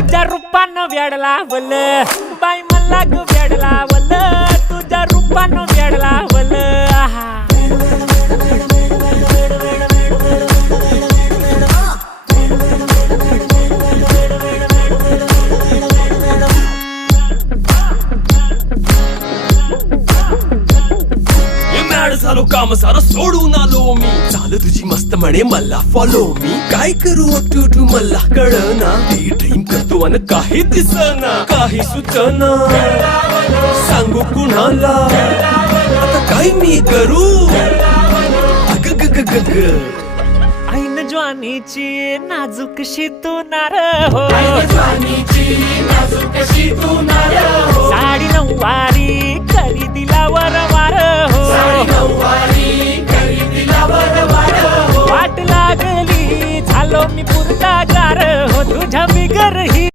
तुझ्या रूपानं वेड लावल बाई मला ग वेड लावल तुझ्या रूपानं वेड लावल आहा झालो काम सारं सोडून आलो मी चाल तुझी मस्त म्हणे मला फॉलो मी काय करू टू मला कळना ती ड्रीम करतो अन काही दिसना काही सुचना सांगू कुणाला आता काय मी करू अग ग ग ग ग ऐन ज्वानीची नाजूकशी तू नार हो साडी नऊवारी करी दिला वरवार हो वाट लागली झालो मी पुरता गार हो तुझ्या बिगर ही